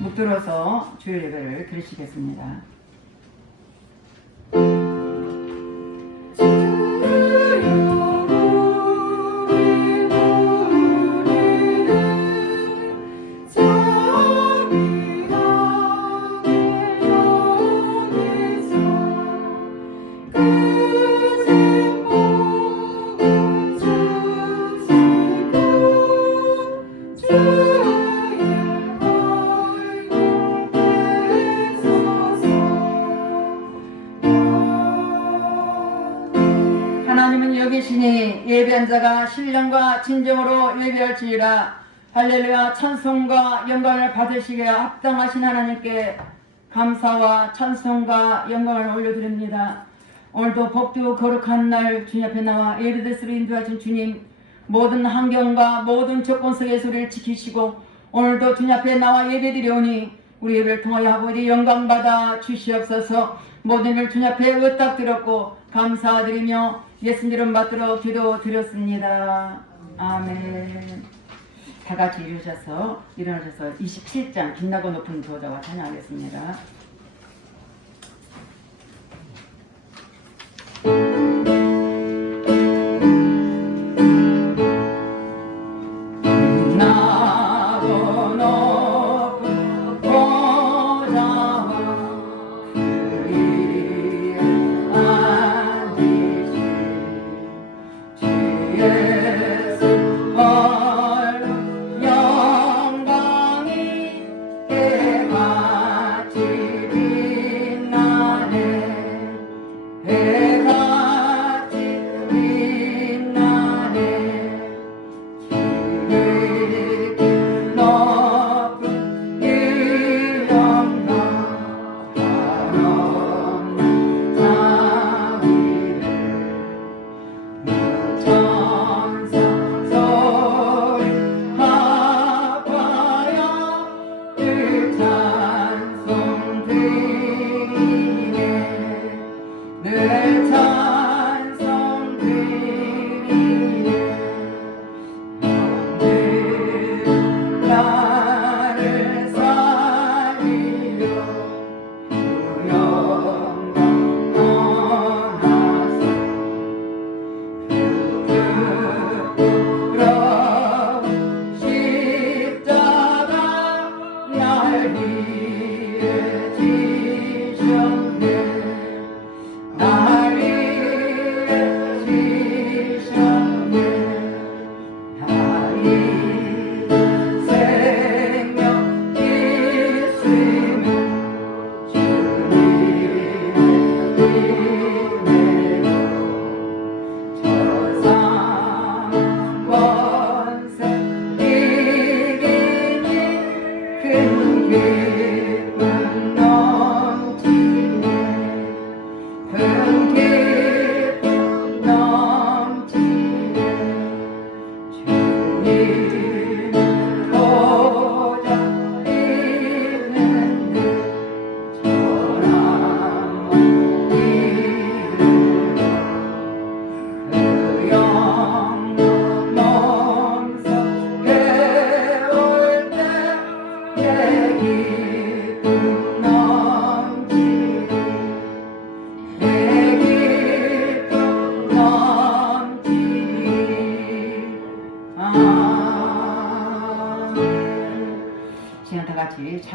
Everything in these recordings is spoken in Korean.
묵 들어서 주일 예배를 드리시겠습니다. 하나님은 여기 계시니 예배한 자가 신령과 진정으로 예배할지니라. 할렐루야. 찬송과 영광을 받으시기에 합당하신 하나님께 감사와 찬송과 영광을 올려드립니다. 오늘도 복되고 거룩한 날 주님 앞에 나와 예배드리시로 인도하신 주님, 모든 환경과 모든 조건 속의 소리를 지키시고 오늘도 주님 앞에 나와 예배드리오니 우리 예배를 통하여 아버지 영광받아 주시옵소서. 모든 일 주님 앞에 의탁드렸고 감사드리며 예수님 이름 받들어 기도드렸습니다. 아멘. 다 같이 일어나셔서 27장 빛나고 높은 보좌와 찬양하겠습니다.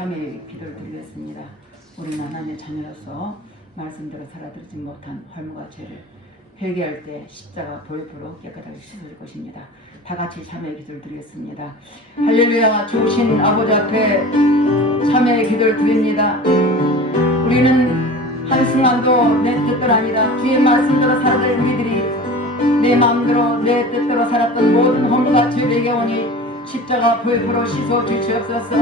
참회의 기도를 드리겠습니다. 우리는 하나님의 자녀로서 말씀대로 살아들지 못한 헐모가 죄를 회개할 때 십자가 보혈로 깨끗하게 씻어줄 것입니다. 다 같이 참회의 기도를 드리겠습니다. 할렐루야. 좋으신 아버지 앞에 참회의 기도를 드립니다. 우리는 한순간도 내 뜻대로 아니라 주의 말씀대로 살아갈 우리들이 내 마음대로 내 뜻대로 살았던 모든 헐모가 죄에게 오니 십자가 보혈로 씻어 주시옵소서.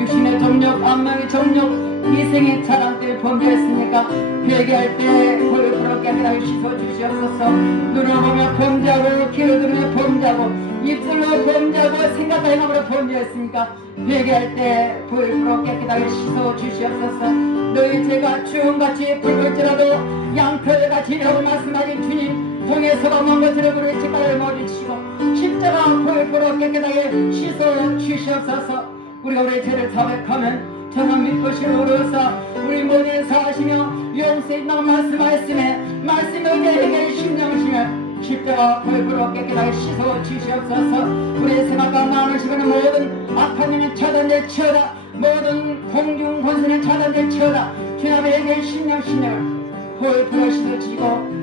육신의 정욕, 안목의 정욕, 이생의 자랑들 범죄했으니까 회개할 때 보혈로 깨끗하게 씻어 주시옵소서. 눈을 보며 범죄하고 귀를 들으며 범죄하고 입술로 범죄하고 생각과 행함으로 범죄했으니까 회개할 때 보혈로 깨끗하게 씻어 주시옵소서. 너희 죄가 주홍같이 붉을지라도 양털같이 라고 말씀하신 주님, 동에서가 먼 것들을 부르짖고 머리치고 십자가 보혈보로 깨끗하게 씻어 주시옵소서. 우리가 우리의 죄를 자백하면 정한 믿고 시로로서 우리 모든 사하시며 영생이 있다고 말씀하였으며 말씀이 우리에게 신령하시며 십자가 보혈보로 깨끗하게 씻어 주시옵소서. 우리의 생각과 마음을 시키는 모든 악한 일은 차단될지어다. 모든 공중 권세는 차단될지어다. 주님에게 신령을 보혈보로 씻어주시고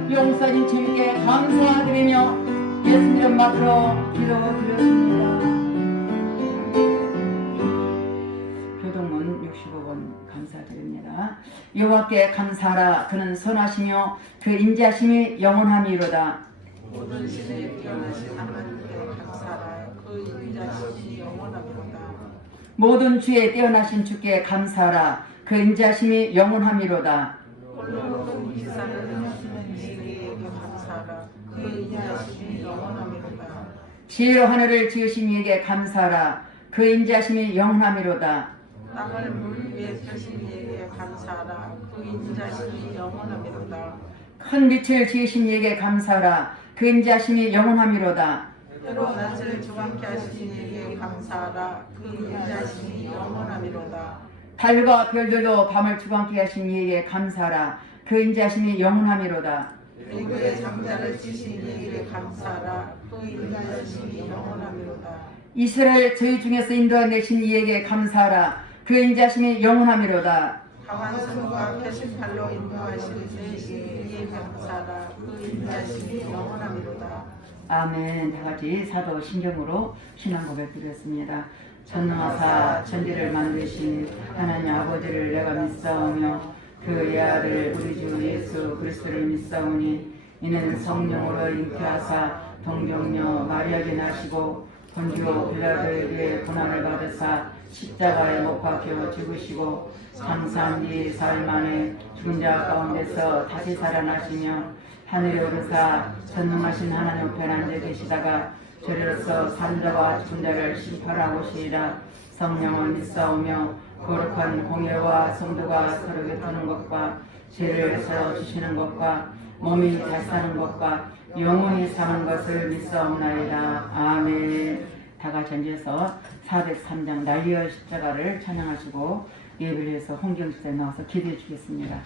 용서하신 주님께 감사드리며 예수님 이름 받들어 기도드렸습니다. 교동문 65번 감사드립니다. 여호와께 감사하라. 그는 선하시며 그 인자심이 영원함이로다. 모든 신에 뛰어나신 하나님께 감사하라. 그 인자심이 영원하리로다. 모든 주에 뛰어나신 주께 감사하라. 그 인자심이 영원함이로다. 홀로 기사를 하시는 이에게 감사하라. 그 인자심이 영원하리로다. 지혜로 하늘을 지으신 이에게 감사하라. 그 인자심이 영원함이로다. 땅을 물 위에 펴신 이에게 감사하라. 그 인자심이 영원하리로다. 큰 빛을 지으신 이에게 감사하라. 그 인자심이 영원함이로다. 때로 낮을 주관케 하신 이에게 감사하라. 그 인자심이 영원하리로다. 달과 별들도 밤을 주관케 하신 이에게 감사하라. 그 인자심이 영원함이로다. 대구의 장자를 치신 이에게 감사하라. 그 인자심이 영원하리로다. 이스라엘 저희 중에서 인도하내신 이에게 감사하라. 그 인자심이 영원함이로다. 강한 손과 펴신 팔로 인도하시는 이에게 감사하라. 그 인자심이 영원하리로다. 아멘. 다같이 사도 신경으로 신앙 고백 드렸습니다. 전능하사 천지를 만드신 하나님 아버지를 내가 믿사오며 그의 아들 우리 주 예수 그리스도를 믿사오니 이는 성령으로 잉태하사 동정녀 마리아에게 나시고 본디오 빌라도에게 고난을 받으사 십자가에 못 박혀 죽으시고 장사한 뒤 사흘 만에 죽은 자 가운데서 다시 살아나시며 하늘에 오르사 전능하신 하나님 우편에 앉아 계시다가 죄로서 산 자와 죽은 자를 심판하고 오시리라. 성령을 믿사오며 거룩한 공예와 성도가 서로 곁하는 것과 죄를 사여 주시는 것과 몸이 다시 사는 것과 영원히 사는 것을 믿사옵나이다. 아멘. 다같이 앉아서 403장 날리어 십자가를 찬양하시고 예배를 해서 홍경시대에 나와서 기도해 주겠습니다.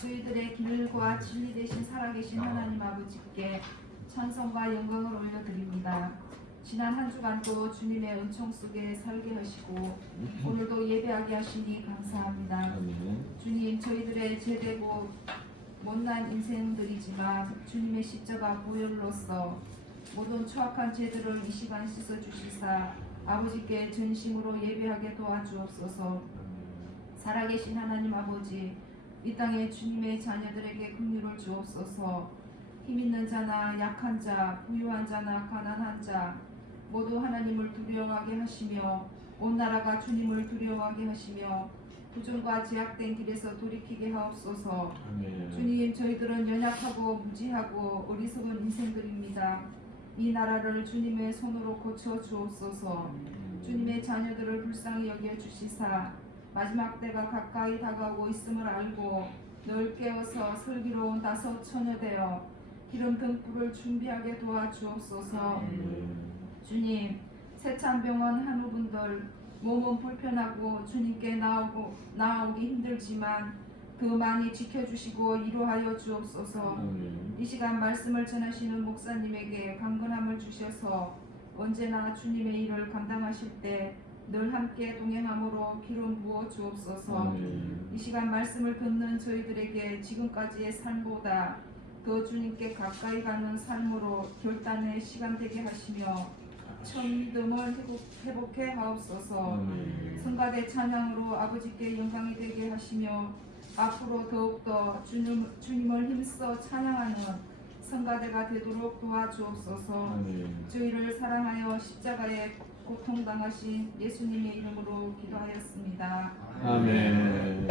저희들의 길과 진리 되신 살아계신 하나님 아버지께 찬송과 영광을 올려드립니다. 지난 한 주간도 주님의 은총 속에 살게 하시고 오늘도 예배하게 하시니 감사합니다. 아멘. 주님, 저희들의 죄되고 못난 인생들이지만 주님의 십자가 보혈로서 모든 추악한 죄들을 이 시간 씻어주시사 아버지께 전심으로 예배하게 도와주옵소서. 살아계신 하나님 아버지, 이 땅에 주님의 자녀들에게 긍휼을 주옵소서. 힘있는 자나 약한 자, 부유한 자나 가난한 자 모두 하나님을 두려워하게 하시며 온 나라가 주님을 두려워하게 하시며 부정과 제약된 길에서 돌이키게 하옵소서. 아멘. 주님, 저희들은 연약하고 무지하고 어리석은 인생들입니다. 이 나라를 주님의 손으로 고쳐 주옵소서. 주님의 자녀들을 불쌍히 여겨 주시사 마지막 때가 가까이 다가오고 있음을 알고 늘 깨어서 슬기로운 다섯 처녀되어 기름 등불을 준비하게 도와주옵소서. 주님, 세찬병원 한우분들 몸은 불편하고 주님께 나오기 힘들지만 더 많이 지켜주시고 위로하여 주옵소서. 이 시간 말씀을 전하시는 목사님에게 강건함을 주셔서 언제나 주님의 일을 감당하실 때 늘 함께 동행함으로 기름 부어 주옵소서. 이 시간 말씀을 듣는 저희들에게 지금까지의 삶보다 더 주님께 가까이 가는 삶으로 결단의 시간 되게 하시며 첫 믿음을 회복해 하옵소서. 성가대 찬양으로 아버지께 영광이 되게 하시며 앞으로 더욱더 주님을 힘써 찬양하는 성가대가 되도록 도와주옵소서. 저희를 사랑하여 십자가에 고통당하신 예수님의 이름으로 기도하였습니다. 아멘.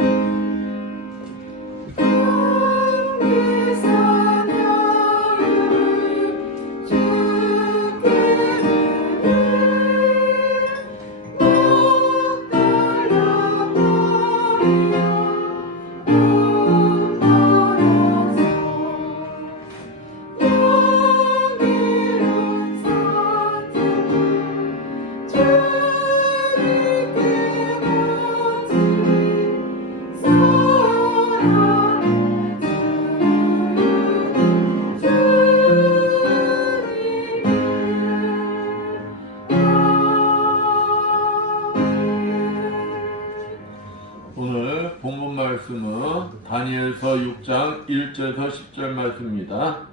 오늘 본문 말씀은 다니엘서 6장 1절에서 10절 말씀입니다.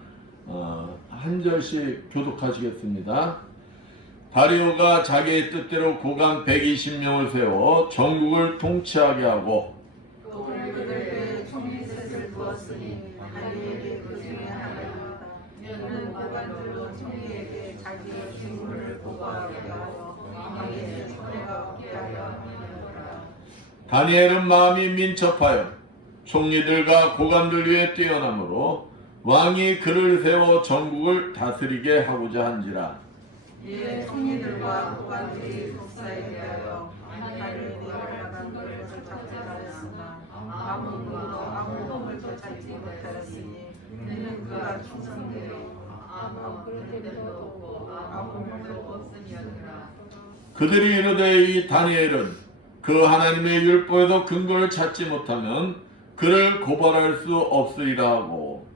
한 절씩 교독하시겠습니다. 다리오가 자기의 뜻대로 고관 120명을 세워 전국을 통치하게 하고 또 그들에게 총리셋을 두었으니 다니엘이 그 중에 하나였다. 이는 고관들로 총리에게 자기의 직무를 보고하게 하여 왕에게 손해가 없게 하려 함이었더라. 다니엘은 마음이 민첩하여 총리들과 고관들 위에 뛰어나므로 왕이 그를 세워 전국을 다스리게 하고자 한지라. 이에 총리들과 고관들이 독사에 대하여 다니엘이 나간 것을 작정하였으나 아무 보물도 찾지 못하였으니 이는 그가 충성되어 아무 그릇도 없고 아무 보물도 없으니라. 그들이 이르되 이 다니엘은 그 하나님의 율법에도 근거를 찾지 못하면 그를 고발할 수 없으리라 하고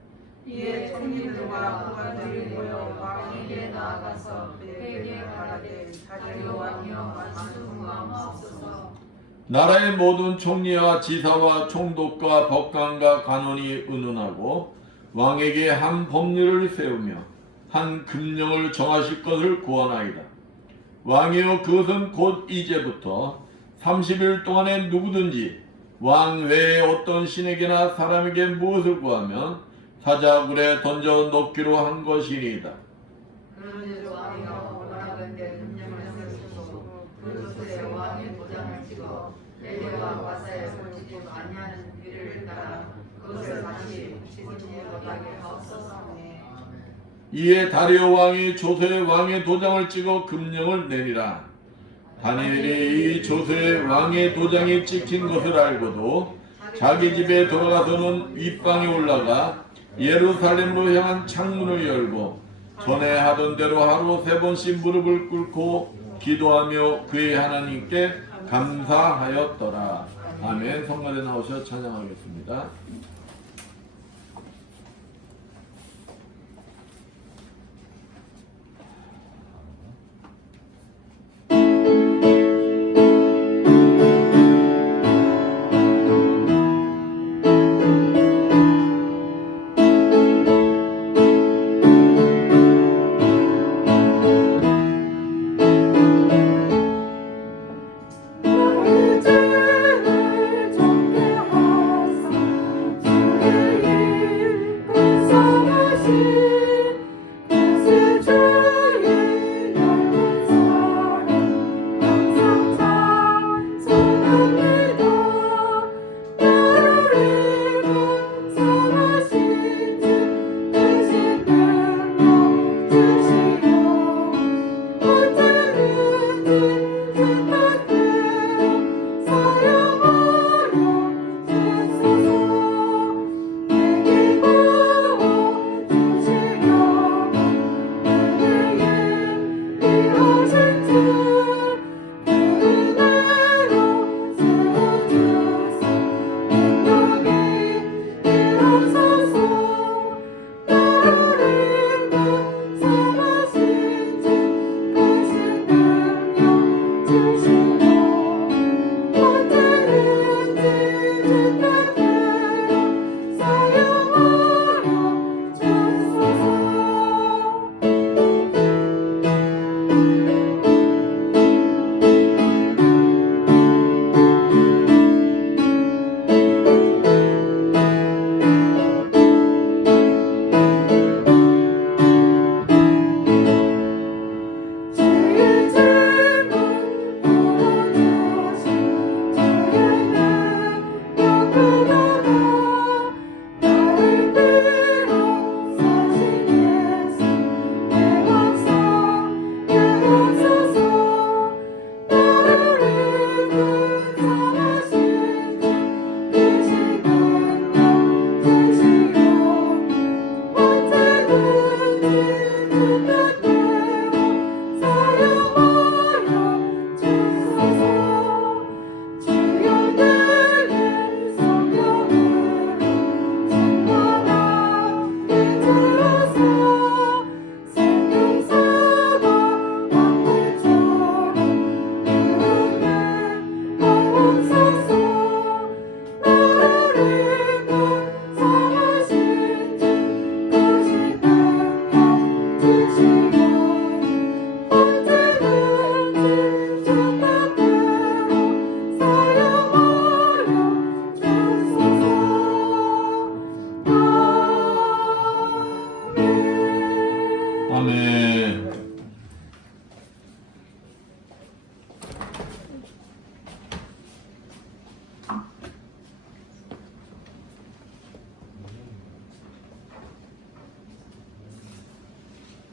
이에 총리들과 고관들이 모여 왕에게 나아가서 그에게 말하되 다리오 왕이여 말씀하옵소서. 나라의 모든 총리와 지사와 총독과 법관과 간원이 의논하고 왕에게 한 법률을 세우며 한 금령을 정하실 것을 구하나이다. 왕이여 그것은 곧 이제부터 30일 동안에 누구든지 왕 외에 어떤 신에게나 사람에게 무엇을 구하면 사자굴에 던져 넣기로 한 것이니이다. 그런데 왕이여 원하건대 금령을 세우시고 그곳에 왕의 도장을 찍어 레위와 바사에 솔직히 아니하는 일을 따라 그것을 다시 지지에 못하게 하옵소서네. 이에 다리오 왕이 조서에 왕의 도장을 찍어 금령을 내리라. 다니엘이 이 조서에 왕의 도장이 찍힌 것을 알고도 자기 집에 돌아가서는 윗방에 올라가 예루살렘으로 향한 창문을 열고 전에 하던 대로 하루 3번씩 무릎을 꿇고 기도하며 그의 하나님께 감사하였더라. 아멘. 성가대 나오셔 찬양하겠습니다.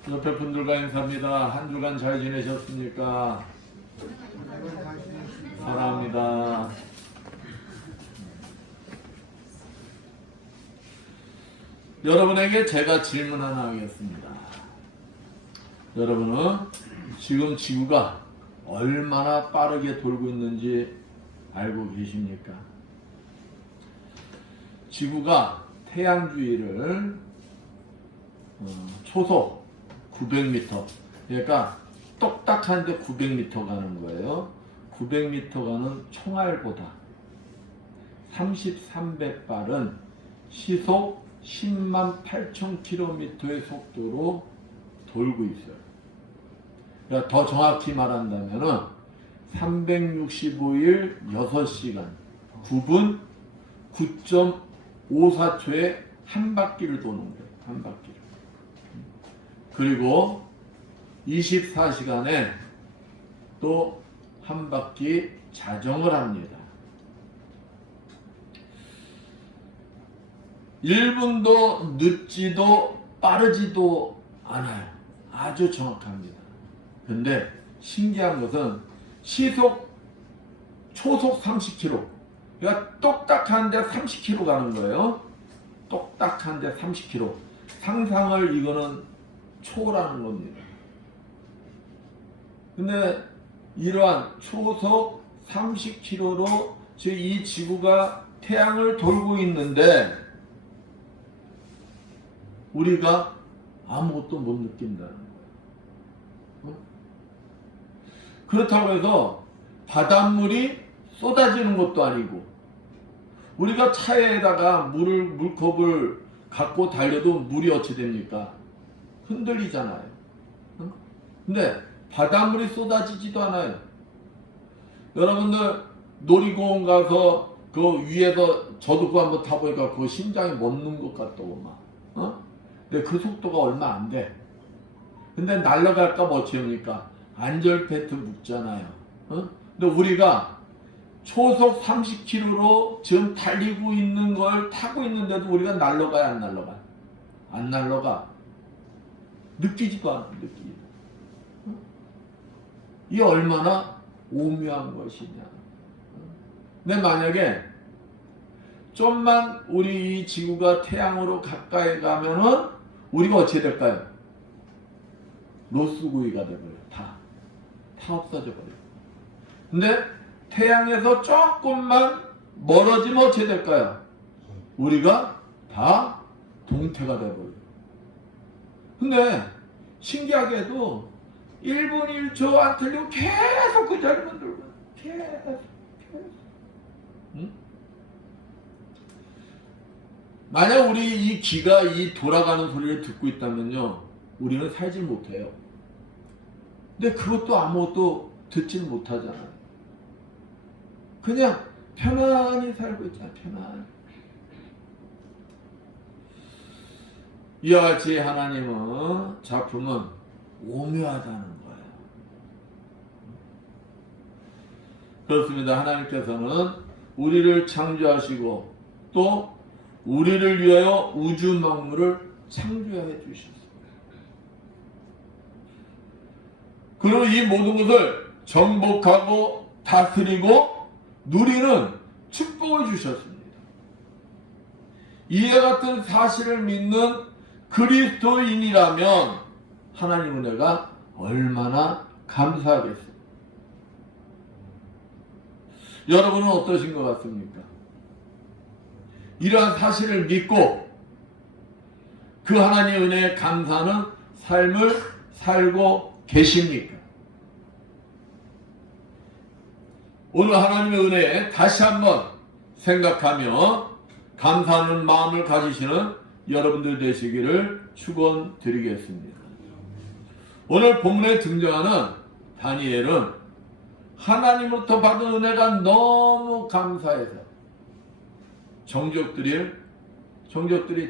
옆에 분들과 인사합니다. 한 주간 잘 지내셨습니까? 사랑합니다. 여러분에게 제가 질문 하나 하겠습니다. 여러분은 지금 지구가 얼마나 빠르게 돌고 있는지 알고 계십니까? 지구가 태양 주위를 초속 900m, 그러니까 똑딱한데 900m 가는 거예요. 900m 가는 총알보다 33배빠른 시속 10만 8천 km의 속도로 돌고 있어요. 그러니까 더 정확히 말한다면은 365일 6시간 9분 9.54초에 한 바퀴를 도는 거예요. 한 바퀴를. 그리고 24시간에 또 한 바퀴 자정을 합니다. 1분도 늦지도 빠르지도 않아요. 아주 정확합니다. 근데 신기한 것은 초속 30km, 그러니까 똑딱한데 30km 가는 거예요. 똑딱한데 30km. 상상을 이거는 초월하는 겁니다. 근데 이러한 초속 30km로 이 지구가 태양을 돌고 있는데 우리가 아무것도 못 느낀다는 거예요. 그렇다고 해서 바닷물이 쏟아지는 것도 아니고, 우리가 차에다가 물컵을 갖고 달려도 물이 어찌 됩니까? 흔들리잖아요. 근데 바닷물이 쏟아지지도 않아요. 여러분들 놀이공원 가서 그 위에서 저도 그거 한번 타보니까 그 심장이 멎는 것 같다고 막. 근데 그 속도가 얼마 안 돼. 근데 날아갈까 뭐 어찌합니까? 안전벨트 묶잖아요. 근데 우리가 초속 30km로 지금 달리고 있는 걸 타고 있는데도 우리가 날아가요, 안 날아가? 안 날아가. 느끼지도 않아, 느끼지도. 이 얼마나 오묘한 것이냐. 근데 만약에 좀만 우리 이 지구가 태양으로 가까이 가면은 우리가 어떻게 될까요? 로스구이가 돼버려요. 다 없어져 버려요. 근데 태양에서 조금만 멀어지면 어떻게 될까요? 우리가 다 동태가 돼버려요. 근데 신기하게도 1분 1초 안 틀리고 계속 그 자리만 돌고 계속. 응? 만약 우리 이 귀가 이 돌아가는 소리를 듣고 있다면요, 우리는 살질 못해요. 근데 그것도 아무것도 듣질 못하잖아요. 그냥 편안히 살고 있잖아요. 편안히. 이와 같이 하나님의 작품은 오묘하다는 거예요. 그렇습니다. 하나님께서는 우리를 창조하시고 또 우리를 위하여 우주 만물을 창조해 주셨습니다. 그리고 이 모든 것을 정복하고 다스리고 누리는 축복을 주셨습니다. 이와 같은 사실을 믿는 그리스도인이라면 하나님 은혜가 얼마나 감사하겠습니까? 여러분은 어떠신 것 같습니까? 이러한 사실을 믿고 그 하나님의 은혜에 감사하는 삶을 살고 계십니까? 오늘 하나님의 은혜에 다시 한번 생각하며 감사하는 마음을 가지시는 여러분들 되시기를 축원드리겠습니다. 오늘 본문에 등장하는 다니엘은 하나님으로부터 받은 은혜가 너무 감사해서 정적들이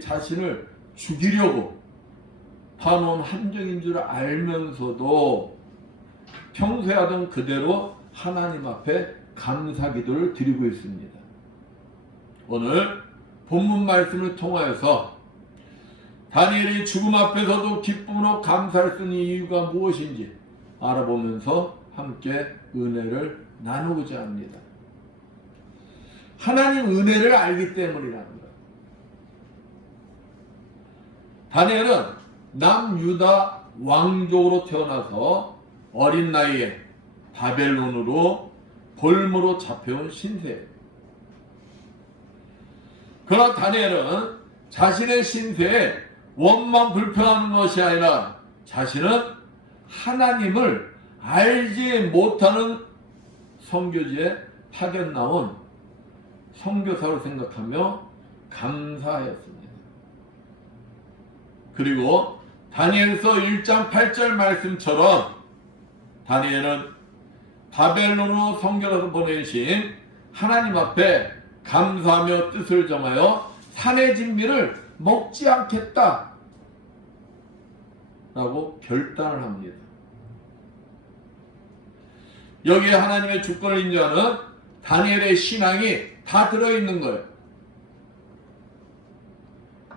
자신을 죽이려고 파놓은 함정인 줄 알면서도 평소에 하던 그대로 하나님 앞에 감사 기도를 드리고 있습니다. 오늘 본문 말씀을 통하여서 다니엘이 죽음 앞에서도 기쁨으로 감사를 쓴 이유가 무엇인지 알아보면서 함께 은혜를 나누고자 합니다. 하나님 은혜를 알기 때문이라는 거예요. 다니엘은 남유다 왕족으로 태어나서 어린 나이에 바벨론으로 볼모로 잡혀온 신세예요. 그러나 다니엘은 자신의 신세에 원망 불평하는 것이 아니라 자신은 하나님을 알지 못하는 선교지에 파견 나온 선교사로 생각하며 감사하였습니다. 그리고 다니엘서 1장 8절 말씀처럼 다니엘은 바벨론으로 선교사로 보내신 하나님 앞에 감사하며 뜻을 정하여 산의 진미를 먹지 않겠다 라고 결단을 합니다. 여기에 하나님의 주권을 인정하는 다니엘의 신앙이 다 들어있는 거예요.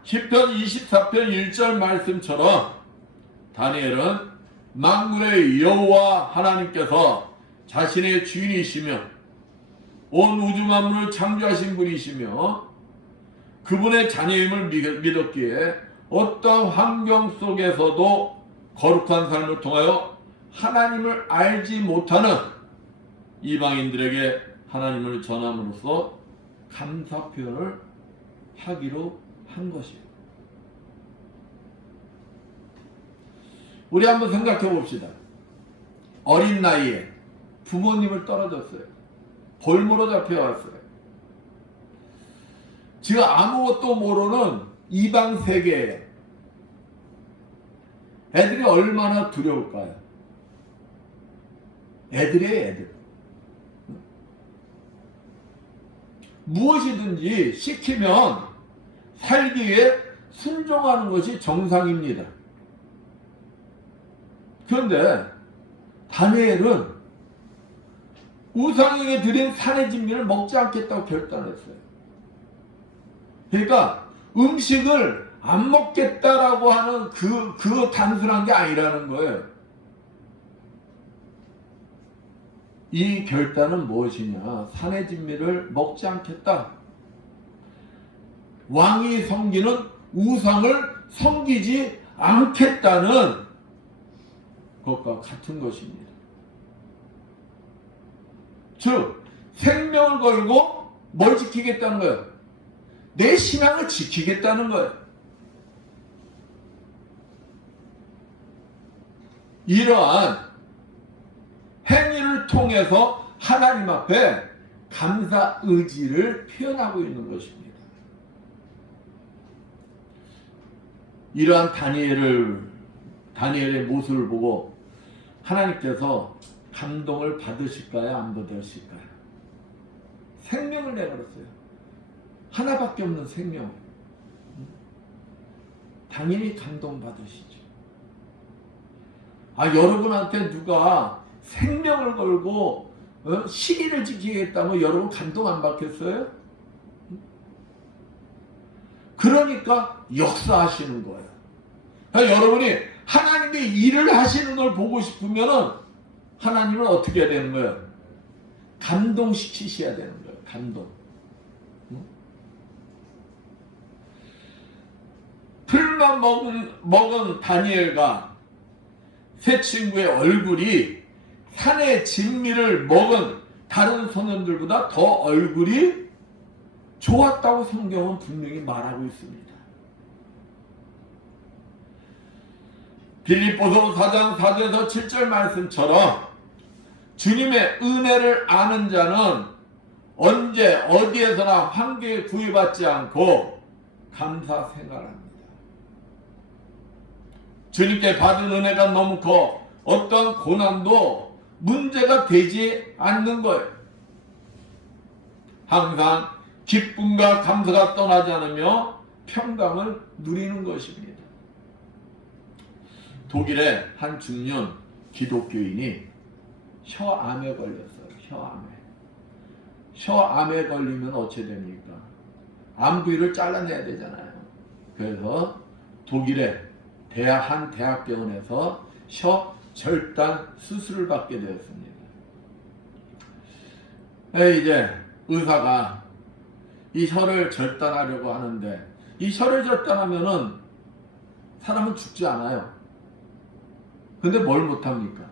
시편 24편 1절 말씀처럼 다니엘은 만군의 여호와 하나님께서 자신의 주인이시며 온 우주 만물을 창조하신 분이시며 그분의 자녀임을 믿었기에 어떤 환경 속에서도 거룩한 삶을 통하여 하나님을 알지 못하는 이방인들에게 하나님을 전함으로써 감사 표현을 하기로 한 것이에요. 우리 한번 생각해 봅시다. 어린 나이에 부모님을 떨어졌어요. 볼모로 잡혀왔어요. 지금 아무것도 모르는 이방 세계에 애들이 얼마나 두려울까요? 애들이에요, 애들. 무엇이든지 시키면 살기 위해 순종하는 것이 정상입니다. 그런데 다니엘은 우상에게 드린 산의 진미를 먹지 않겠다고 결단했어요. 그러니까 음식을 안 먹겠다라고 하는 그 단순한 게 아니라는 거예요. 이 결단은 무엇이냐? 산의 진미를 먹지 않겠다. 왕이 섬기는 우상을 섬기지 않겠다는 것과 같은 것입니다. 즉 생명을 걸고 뭘 지키겠다는 거예요? 내 신앙을 지키겠다는 거예요. 이러한 행위를 통해서 하나님 앞에 감사 의지를 표현하고 있는 것입니다. 이러한 다니엘의 모습을 보고 하나님께서 감동을 받으실까요? 안 받으실까요? 생명을 내버렸어요. 하나밖에 없는 생명. 당연히 감동받으시죠. 여러분한테 누가 생명을 걸고 시기를 지키겠다면 여러분 감동 안 받겠어요? 그러니까 역사하시는 거예요. 그러니까 여러분이 하나님의 일을 하시는 걸 보고 싶으면 하나님은 어떻게 해야 되는 거예요? 감동시키셔야 되는 거예요. 감동. 풀만 먹은 다니엘과 세 친구의 얼굴이 산의 진미를 먹은 다른 소년들보다 더 얼굴이 좋았다고 성경은 분명히 말하고 있습니다. 빌립보서 4장 4절에서 7절 말씀처럼 주님의 은혜를 아는 자는 언제 어디에서나 환경에 구애받지 않고 감사 생활합니다. 주님께 받은 은혜가 너무 커 어떤 고난도 문제가 되지 않는 거예요. 항상 기쁨과 감사가 떠나지 않으며 평강을 누리는 것입니다. 독일의 한 중년 기독교인이 혀암에 걸렸어요. 혀암에 걸리면 어찌 됩니까? 암 부위를 잘라내야 되잖아요. 그래서 독일의 한 대학병원에서 혀 절단 수술을 받게 되었습니다. 이제 의사가 이 혀를 절단하려고 하는데, 이 혀를 절단하면은 사람은 죽지 않아요. 근데 뭘 못합니까?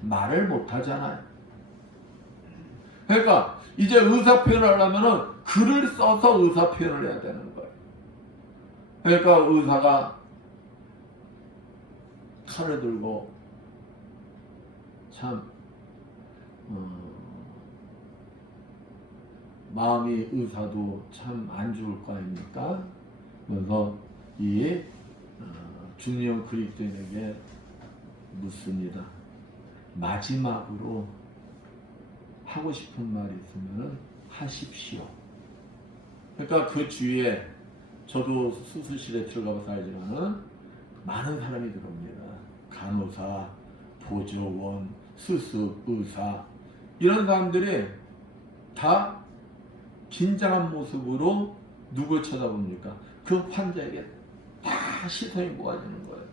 말을 못하잖아요. 그러니까 이제 의사 표현을 하려면은 글을 써서 의사 표현을 해야 되는 거예요. 그러니까 의사가 칼을 들고 참 마음이 의사도 참 안 좋을 거 아닙니까? 그래서 이 중년 그리스도인에게 묻습니다. 마지막으로 하고 싶은 말이 있으면 하십시오. 그러니까 그 주위에, 저도 수술실에 들어가서 알지만은 많은 사람이 들어옵니다. 간호사, 보조원, 수습, 의사, 이런 사람들이 다 긴장한 모습으로 누굴 쳐다봅니까? 그 환자에게 다 시선이 모아지는 거예요.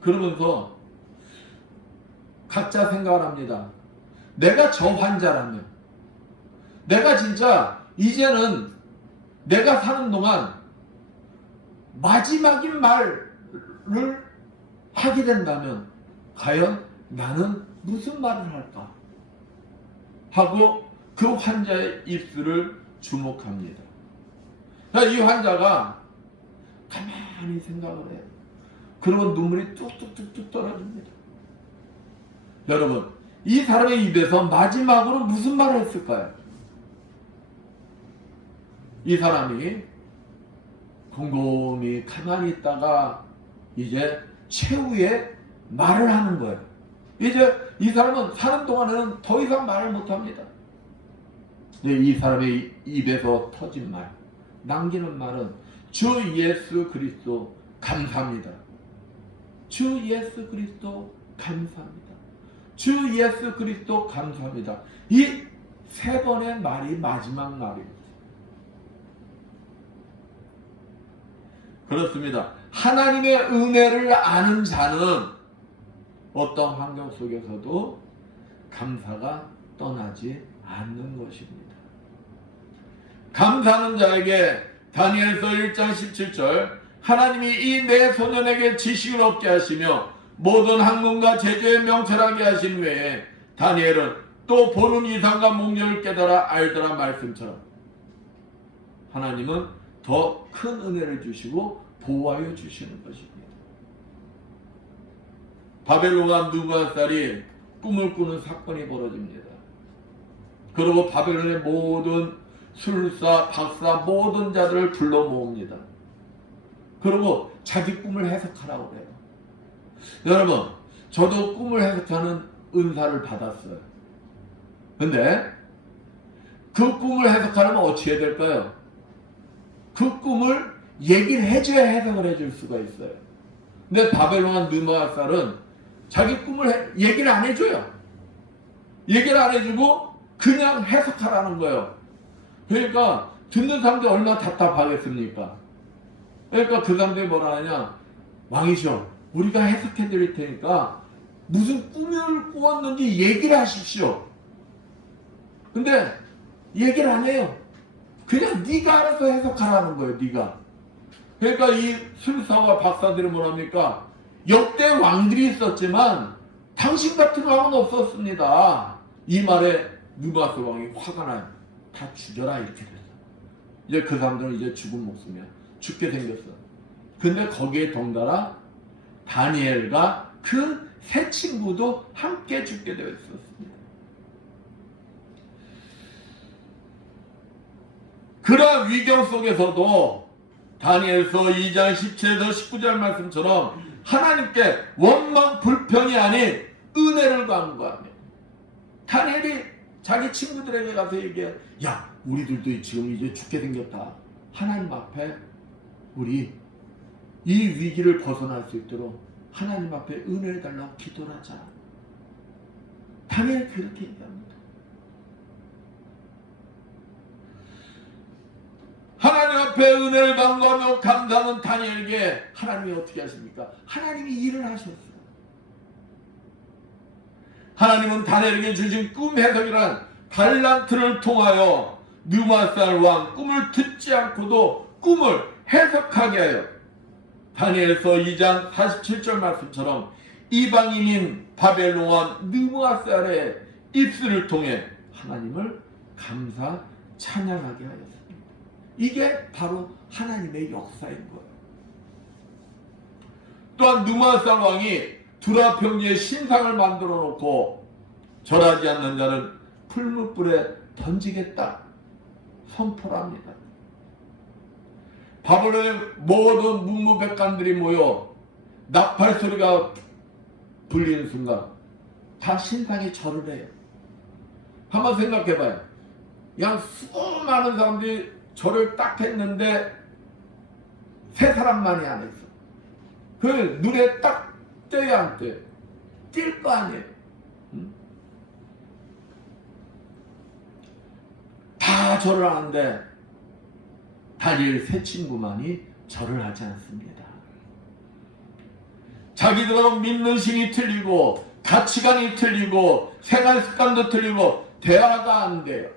그러면서 각자 생각을 합니다. 내가 저 환자라면, 내가 진짜 이제는 내가 사는 동안 마지막인 말을 하게 된다면 과연 나는 무슨 말을 할까? 하고 그 환자의 입술을 주목합니다. 이 환자가 가만히 생각을 해요. 그러면 눈물이 뚝뚝뚝뚝 떨어집니다. 여러분, 이 사람의 입에서 마지막으로 무슨 말을 했을까요? 이 사람이 곰곰이 가만히 있다가 이제 최후의 말을 하는 거예요. 이제 이 사람은 사는 동안에는 더 이상 말을 못합니다. 이 사람의 입에서 터진 말, 남기는 말은 주 예수 그리스도 감사합니다. 주 예수 그리스도 감사합니다. 주 예수 그리스도 감사합니다. 이 세 번의 말이 마지막 말입니다. 그렇습니다. 하나님의 은혜를 아는 자는 어떤 환경 속에서도 감사가 떠나지 않는 것입니다. 감사하는 자에게 다니엘서 1장 17절 하나님이 이 네 소년에게 지식을 얻게 하시며 모든 학문과 제조에 명철하게 하신 외에 다니엘은 또 보는 이상과 목령을 깨달아 알더라 말씀처럼 하나님은 더 큰 은혜를 주시고 보호하여 주시는 것입니다. 바벨론 왕 느부갓네살이 꿈을 꾸는 사건이 벌어집니다. 그리고 바벨론의 모든 술사, 박사, 모든 자들을 불러 모읍니다. 그리고 자기 꿈을 해석하라고 해요. 여러분, 저도 꿈을 해석하는 은사를 받았어요. 근데 그 꿈을 해석하려면 어떻게 해야 될까요? 그 꿈을 얘기를 해줘야 해석을 해줄 수가 있어요. 근데 바벨론 느부갓네살은 자기 꿈을 얘기를 안 해줘요. 얘기를 안 해주고 그냥 해석하라는 거예요. 그러니까 듣는 사람들이 얼마나 답답하겠습니까? 그러니까 그 사람들이 뭐라 하냐, 왕이시여 우리가 해석해 드릴 테니까 무슨 꿈을 꾸었는지 얘기를 하십시오. 근데 얘기를 안 해요. 그냥 네가 알아서 해석하라는 거예요. 네가. 그러니까 이 술사와 박사들이 뭐랍니까? 역대 왕들이 있었지만 당신 같은 왕은 없었습니다. 이 말에 느부갓네살 왕이 화가 나요. 다 죽여라 이렇게 됐어. 이제 그 사람들은 이제 죽은 목숨이야. 죽게 생겼어. 근데 거기에 덩달아 다니엘과 그 세 친구도 함께 죽게 되었습니다. 그런 위경 속에서도 다니엘서 2장 17에서 19절 말씀처럼 하나님께 원망 불평이 아닌 은혜를 간구합니다. 다니엘이 자기 친구들에게 가서 얘기해, 야 우리들도 지금 이제 죽게 생겼다. 하나님 앞에 우리 이 위기를 벗어날 수 있도록 하나님 앞에 은혜를 달라고 기도를 하자. 다니엘 그렇게 얘기합니다. 하나님 앞에 은혜를 간구하며 감사하는 다니엘에게 하나님이 어떻게 하십니까? 하나님이 일을 하셨어요. 하나님은 다니엘에게 주신 꿈 해석이란 달란트를 통하여 느부갓네살 왕 꿈을 듣지 않고도 꿈을 해석하게 하여 다니엘서 2장 47절 말씀처럼 이방인인 바벨론 왕 느부갓네살의 입술을 통해 하나님을 감사 찬양하게 하였습니다. 이게 바로 하나님의 역사인 거예요. 또한 느부갓네살 왕이 두라 평지에 신상을 만들어 놓고 절하지 않는 자는 풀무불에 던지겠다 선포를 합니다. 바벨론의 모든 문무백관들이 모여 나팔 소리가 불리는 순간 다 신상에 절을 해요. 한번 생각해봐요. 그냥 수많은 사람들이 절을 딱 했는데 세 사람만이 안 했어. 그 눈에 딱 떼요 안 떼요? 띌 거 아니에요. 응? 다 절을 하는데 다니엘 세 친구만이 절을 하지 않습니다. 자기들은 믿는 신이 틀리고 가치관이 틀리고 생활 습관도 틀리고 대화가 안 돼요.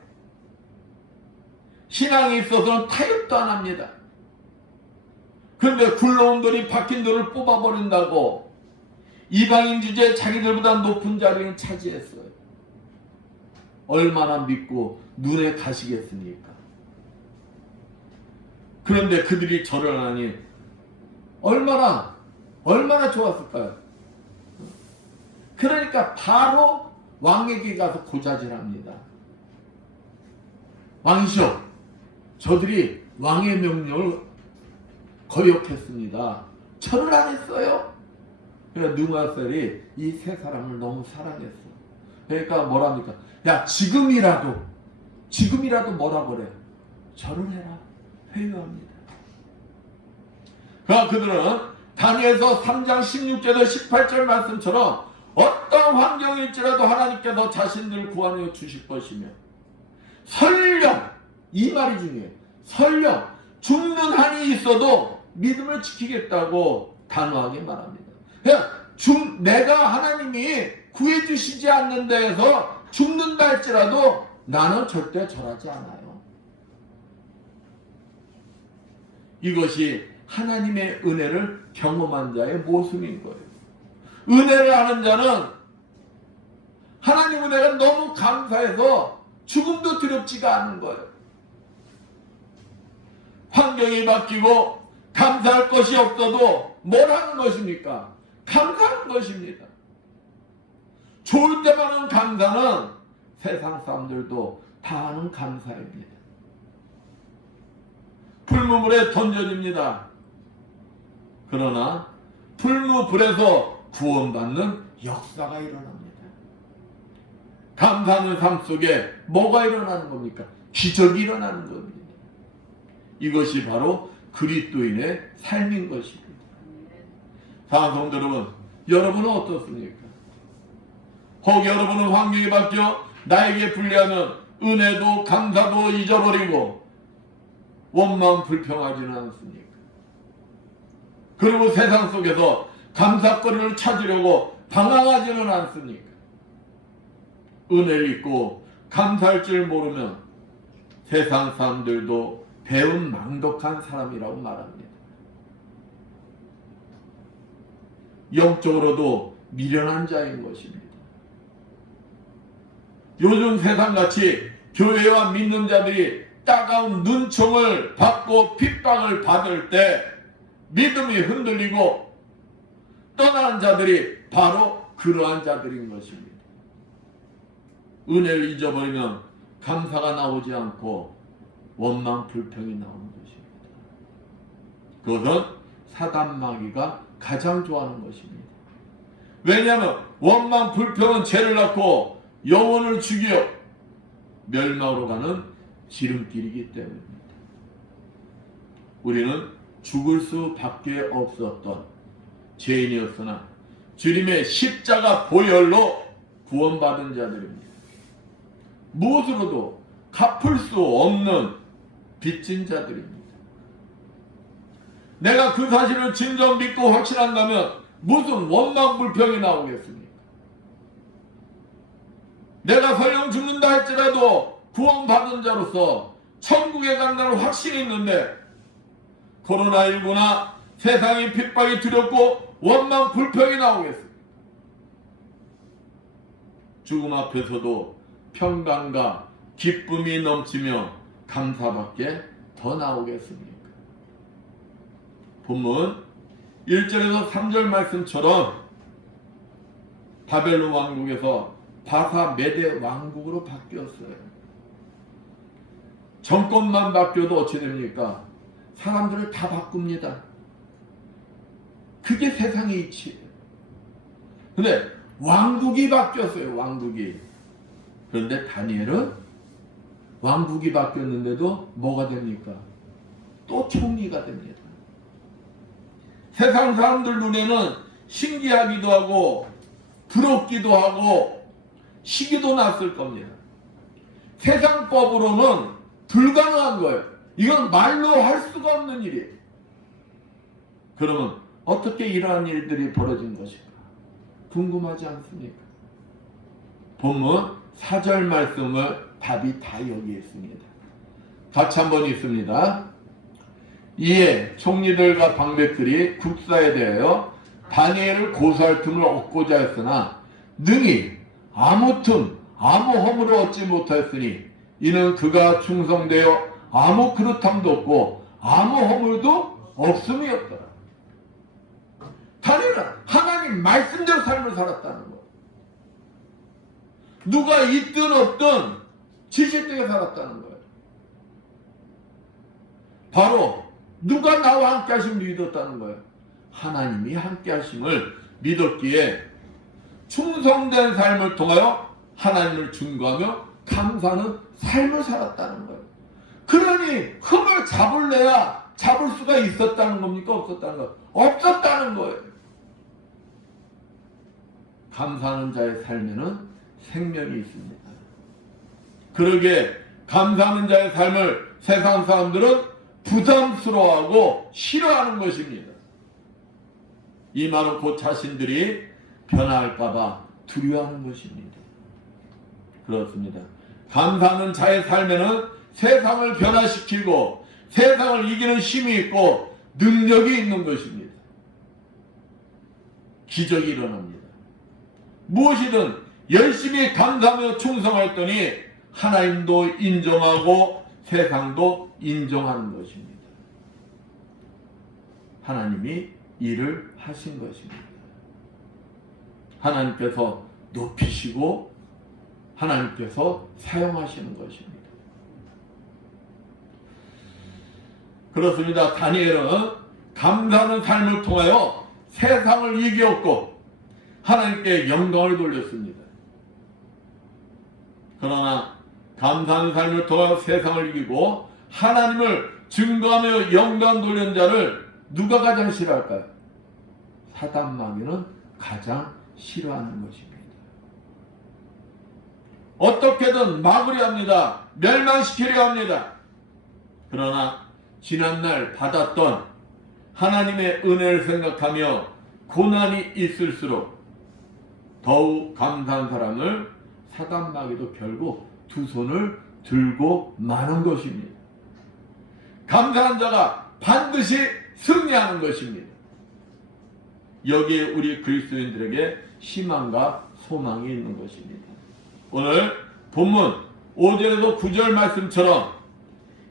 신앙에 있어서는 타협도 안 합니다. 그런데 굴러온 돌이 박힌 돌을 뽑아버린다고 이방인 주제에 자기들보다 높은 자리를 차지했어요. 얼마나 믿고 눈에 가시겠습니까? 그런데 그들이 절을 하니 얼마나 좋았을까요? 그러니까 바로 왕에게 가서 고자질합니다. 왕이시여, 저들이 왕의 명령을 거역했습니다. 절을 안 했어요. 그러니까 느부갓네살이 이 세 사람을 너무 사랑했어. 그러니까 뭐랍니까? 야, 지금이라도 뭐라 그래? 절을 해라. 회유합니다. 그러나 그들은 다니엘서 3장 16절에서 18절 말씀처럼 어떤 환경일지라도 하나님께서 자신들을 구하여 주실 것이며 설령, 이 말이 중요해요. 설령 죽는 한이 있어도 믿음을 지키겠다고 단호하게 말합니다. 그냥 내가 하나님이 구해주시지 않는 데에서 죽는다 할지라도 나는 절대 절하지 않아요. 이것이 하나님의 은혜를 경험한 자의 모습인 거예요. 은혜를 하는 자는 하나님 은혜가 너무 감사해서 죽음도 두렵지가 않은 거예요. 환경이 바뀌고 감사할 것이 없어도 뭘 하는 것입니까? 감사하는 것입니다. 좋을 때만 하는 감사는 세상 사람들도 다 하는 감사입니다. 풀무불에 던져집니다. 그러나 풀무불에서 구원받는 역사가 일어납니다. 감사하는 삶 속에 뭐가 일어나는 겁니까? 기적이 일어나는 겁니다. 이것이 바로 그리스도인의 삶인 것입니다. 사랑하는 성도 여러분, 여러분은 어떻습니까? 혹 여러분은 환경이 바뀌어 나에게 불리하면 은혜도 감사도 잊어버리고 원망 불평하지는 않습니까? 그리고 세상 속에서 감사거리를 찾으려고 방황하지는 않습니까? 은혜를 잊고 감사할 줄 모르면 세상 사람들도 배운 망독한 사람이라고 말합니다. 영적으로도 미련한 자인 것입니다. 요즘 세상같이 교회와 믿는 자들이 따가운 눈총을 받고 핍박을 받을 때 믿음이 흔들리고 떠나는 자들이 바로 그러한 자들인 것입니다. 은혜를 잊어버리면 감사가 나오지 않고 원망 불평이 나오는 것입니다. 그것은 사단 마귀가 가장 좋아하는 것입니다. 왜냐하면 원망 불평은 죄를 낳고 영혼을 죽여 멸망으로 가는 지름길이기 때문입니다. 우리는 죽을 수밖에 없었던 죄인이었으나 주님의 십자가 보혈로 구원받은 자들입니다. 무엇으로도 갚을 수 없는 빚진 자들입니다. 내가 그 사실을 진정 믿고 확신한다면 무슨 원망 불평이 나오겠습니까? 내가 설령 죽는다 할지라도 구원받은 자로서 천국에 간다는 확신이 있는데 코로나19나 세상의 핍박이 두렵고 원망 불평이 나오겠습니다. 죽음 앞에서도 평강과 기쁨이 넘치며 감사밖에 더 나오겠습니까? 본문 1절에서 3절 말씀처럼 바벨론 왕국에서 바사 메대 왕국으로 바뀌었어요. 정권만 바뀌어도 어찌 됩니까? 사람들을 다 바꿉니다. 그게 세상의 이치예요. 근데 왕국이 바뀌었어요. 왕국이. 그런데 다니엘은 왕국이 바뀌었는데도 뭐가 됩니까? 또 총리가 됩니다. 세상 사람들 눈에는 신기하기도 하고 부럽기도 하고 시기도 났을 겁니다. 세상 법으로는 불가능한 거예요. 이건 말로 할 수가 없는 일이에요. 그러면 어떻게 이러한 일들이 벌어진 것인가? 궁금하지 않습니까? 본문 4절 말씀을 답이 다 여기 있습니다. 같이 한번 읽습니다. 이에 총리들과 방백들이 국사에 대하여 다니엘을 고소할 틈을 얻고자 했으나 능히 아무 틈 아무 허물을 얻지 못하였으니 이는 그가 충성되어 아무 그릇함도 없고 아무 허물도 없음이었더라. 다니엘은 하나님 말씀대로 삶을 살았다는 거. 누가 있든 없든 지시되게 살았다는 거예요. 바로 누가 나와 함께 하심을 믿었다는 거예요. 하나님이 함께 하심을 믿었기에 충성된 삶을 통하여 하나님을 증거하며 감사하는 삶을 살았다는 거예요. 그러니 흠을 잡을래야 잡을 수가 있었다는 겁니까? 없었다는 거예요? 없었다는 거예요. 감사하는 자의 삶에는 생명이 있습니다. 그러기에 감사하는 자의 삶을 세상 사람들은 부담스러워하고 싫어하는 것입니다. 이 말은 곧 자신들이 변화할까봐 두려워하는 것입니다. 그렇습니다. 감사하는 자의 삶에는 세상을 변화시키고 세상을 이기는 힘이 있고 능력이 있는 것입니다. 기적이 일어납니다. 무엇이든 열심히 감사하며 충성했더니 하나님도 인정하고 세상도 인정하는 것입니다. 하나님이 일을 하신 것입니다. 하나님께서 높이시고 하나님께서 사용하시는 것입니다. 그렇습니다. 다니엘은 감사하는 삶을 통하여 세상을 이겼고 하나님께 영광을 돌렸습니다. 그러나 감사하는 삶을 통하여 세상을 이기고 하나님을 증거하며 영광 돌리는 자를 누가 가장 싫어할까요? 사단 마귀는 가장 싫어하는 것입니다. 어떻게든 막으려 합니다. 멸망시키려 합니다. 그러나 지난날 받았던 하나님의 은혜를 생각하며 고난이 있을수록 더욱 감사한 사람을 사단 마귀도 결국 두 손을 들고 마는 것입니다. 감사한 자가 반드시 승리하는 것입니다. 여기에 우리 그리스도인들에게 희망과 소망이 있는 것입니다. 오늘 본문 5절에서 9절 말씀처럼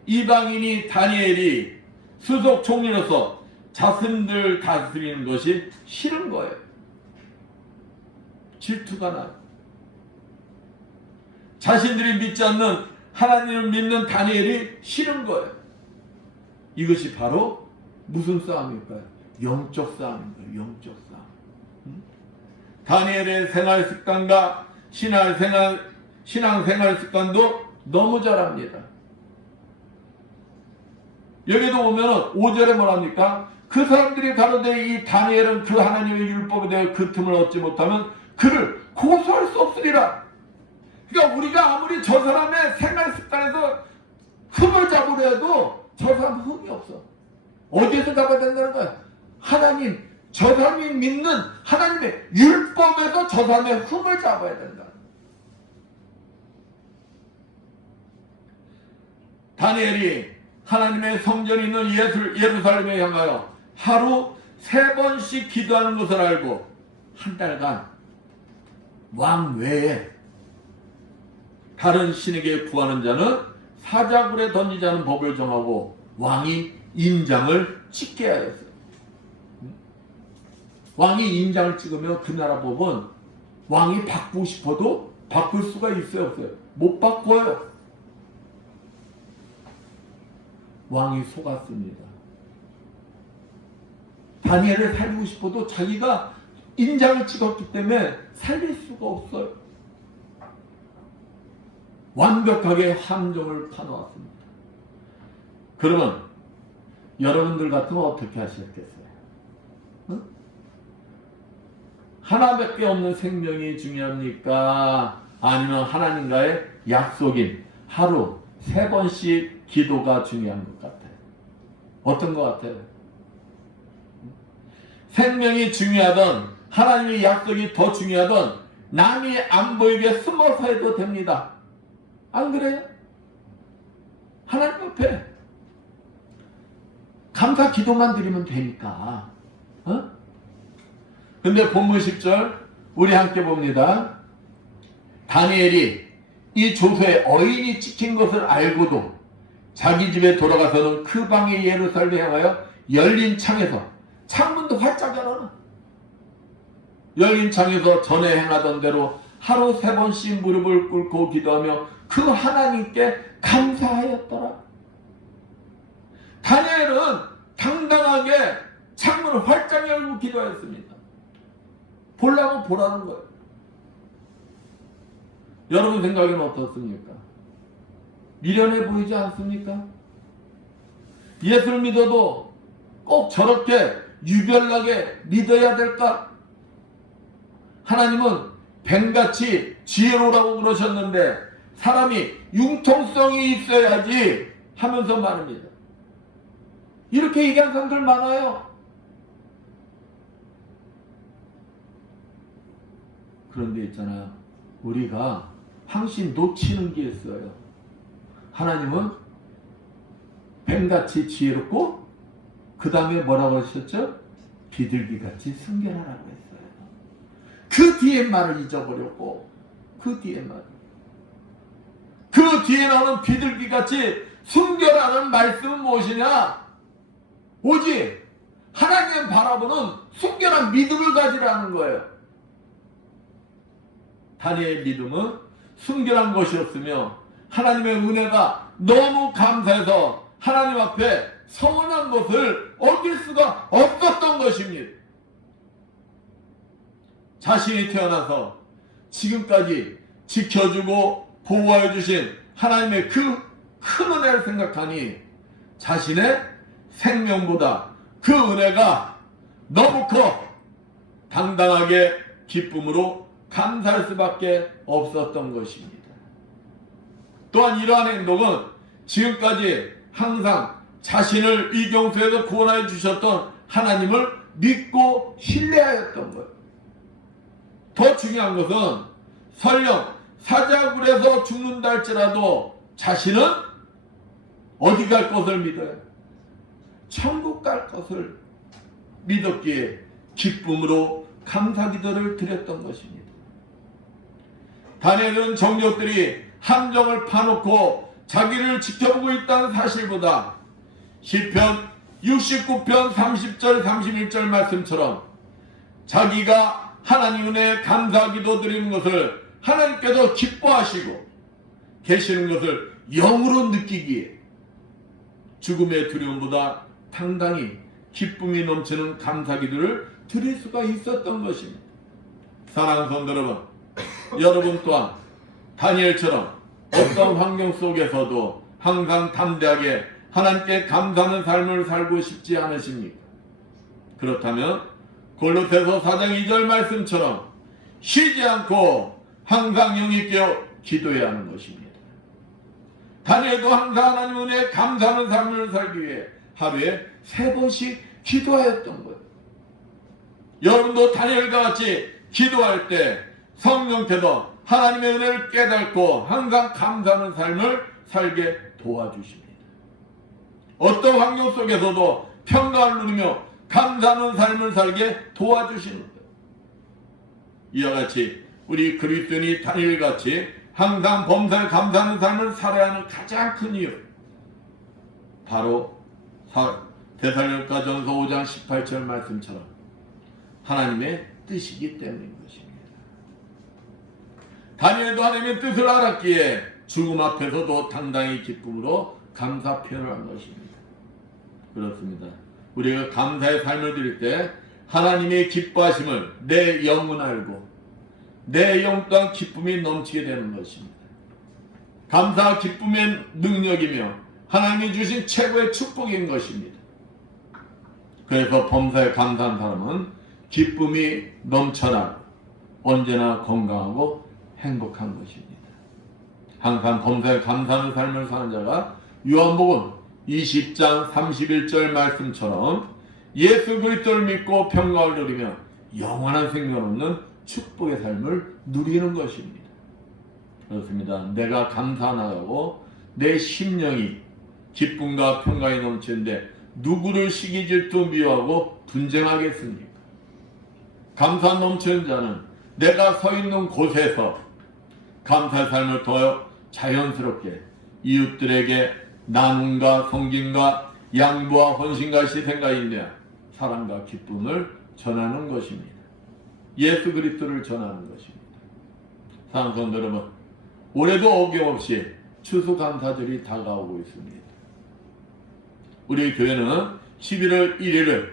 이방인이 다니엘이 수석 총리로서 자신들 다스리는 것이 싫은 거예요. 질투가 나요. 자신들이 믿지 않는 하나님을 믿는 다니엘이 싫은 거예요. 이것이 바로 무슨 싸움일까요? 영적 싸움입니다. 영적 싸움. 다니엘의 생활 습관과 신앙생활 습관도 너무 잘합니다. 여기도 보면 5절에 뭐랍니까? 그 사람들이 가로되 이 다니엘은 그 하나님의 율법에 대해 그 틈을 얻지 못하면 그를 고소할 수 없으리라. 그러니까 우리가 아무리 저 사람의 생활 습관에서 흠을 잡으려 해도 저 사람 흠이 없어. 어디에서 잡아야 된다는 거야? 하나님, 저 사람이 믿는 하나님의 율법에서 저 사람의 흠을 잡아야 된다. 다니엘이 하나님의 성전이 있는 예루살렘에 향하여 하루 3번씩 기도하는 것을 알고 한 달간 왕 외에 다른 신에게 구하는 자는 사자굴에 던지자는 법을 정하고 왕이 인장을 찍게 하였어요. 왕이 인장을 찍으면 그 나라 법은 왕이 바꾸고 싶어도 바꿀 수가 있어요, 없어요? 못 바꿔요. 왕이 속았습니다. 다니엘을 살리고 싶어도 자기가 인장을 찍었기 때문에 살릴 수가 없어요. 완벽하게 함정을 파놓았습니다. 그러면 여러분들 같으면 어떻게 하셨겠어요? 응? 하나밖에 없는 생명이 중요합니까? 아니면 하나님과의 약속인 하루 3번씩 기도가 중요한 것 같아요. 어떤 것 같아요? 생명이 중요하던 하나님의 약속이 더 중요하던 남이 안 보이게 숨어서 해도 됩니다. 안 그래요? 하나님 앞에 감사 기도만 드리면 되니까. 근데 본문 10절 우리 함께 봅니다. 다니엘이 이 조서에 어인이 찍힌 것을 알고도 자기 집에 돌아가서는 그 방에 예루살렘에 향하여 열린 창에서, 창문도 활짝 열어놔, 열린 창에서 전에 행하던 대로 하루 3번씩 무릎을 꿇고 기도하며 그 하나님께 감사하였더라. 다니엘은 당당하게 창문을 활짝 열고 기도하였습니다. 보려면 보라는 거예요. 여러분 생각에는 어떻습니까? 미련해 보이지 않습니까? 예수를 믿어도 꼭 저렇게 유별나게 믿어야 될까? 하나님은 뱀같이 지혜로우라고 그러셨는데 사람이 융통성이 있어야지 하면서 말입니다. 이렇게 얘기한 사람들 많아요. 그런데 있잖아요, 우리가 항상 놓치는 게 있어요. 하나님은 뱀같이 지혜롭고 그 다음에 뭐라고 하셨죠? 비둘기같이 순결하라고 했어요. 그 뒤에 말을 잊어버렸고, 그 뒤에 나오는 비둘기같이 순결하는 말씀은 무엇이냐? 오직 하나님 바라보는 순결한 믿음을 가지라는 거예요. 다니엘의 믿음은 순결한 것이었으며 하나님의 은혜가 너무 감사해서 하나님 앞에 서운한 것을 어길 수가 없었던 것입니다. 자신이 태어나서 지금까지 지켜주고 보호해 주신 하나님의 그 큰 은혜를 생각하니 자신의 생명보다 그 은혜가 너무 커 당당하게 기쁨으로 감사할 수밖에 없었던 것입니다. 또한 이러한 행동은 지금까지 항상 자신을 이 경수에서 구원하여 주셨던 하나님을 믿고 신뢰하였던 것. 더 중요한 것은 설령 사자굴에서 죽는다 할지라도 자신은 어디 갈 것을 믿어요? 천국 갈 것을 믿었기에 기쁨으로 감사기도를 드렸던 것입니다. 다니엘은 정족들이 함정을 파놓고 자기를 지켜보고 있다는 사실보다 시편 69편 30절 31절 말씀처럼 자기가 하나님 은혜에 감사기도 드리는 것을 하나님께서 기뻐하시고 계시는 것을 영으로 느끼기에 죽음의 두려움보다 당당히 기쁨이 넘치는 감사기도를 드릴 수가 있었던 것입니다. 사랑하는 성도 여러분, 여러분 또한 다니엘처럼 어떤 환경 속에서도 항상 담대하게 하나님께 감사하는 삶을 살고 싶지 않으십니까? 그렇다면 골로새서 4장 2절 말씀처럼 쉬지 않고 항상 영이 깨어 기도해야 하는 것입니다. 다니엘도 항상 하나님 은혜에 감사하는 삶을 살기 위해 하루에 3번씩 기도하였던 거예요. 여러분도 다니엘과 같이 기도할 때 성령께서 하나님의 은혜를 깨닫고 항상 감사하는 삶을 살게 도와주십니다. 어떤 환경 속에서도 평강을 누리며 감사하는 삶을 살게 도와주시는 거예요. 이와 같이 우리 그리스도인이 다니엘같이 항상 범사에 감사하는 삶을 살아야 하는 가장 큰 이유, 바로 데살로니가전서 5장 18절 말씀처럼 하나님의 뜻이기 때문인 것입니다. 다니엘도 하나님의 뜻을 알았기에 죽음 앞에서도 당당히 기쁨으로 감사 표현을 한 것입니다. 그렇습니다. 우리가 감사의 삶을 드릴 때 하나님의 기뻐하심을 내 영은 알고 내 영 또한 기쁨이 넘치게 되는 것입니다. 감사와 기쁨의 능력이며 하나님이 주신 최고의 축복인 것입니다. 그래서 범사에 감사한 사람은 기쁨이 넘쳐나고 언제나 건강하고 행복한 것입니다. 항상 범사에 감사하는 삶을 사는 자가 요한복음 20장 31절 말씀처럼 예수 그리스도를 믿고 평강을 누리며 영원한 생명을 얻는 축복의 삶을 누리는 것입니다. 그렇습니다. 내가 감사하고 내 심령이 기쁨과 평강이 넘치는데 누구를 시기 질투 미워하고 분쟁하겠습니까? 감사 넘치는 자는 내가 서 있는 곳에서 감사의 삶을 통하여 자연스럽게 이웃들에게 나눔과 섬김과 양보와 헌신과 희생과 인내, 사랑과 기쁨을 전하는 것입니다. 예수 그리스도를 전하는 것입니다. 사랑하는 성도 여러분, 올해도 어김없이 추수감사절이 다가오고 있습니다. 우리 교회는 11월 1일을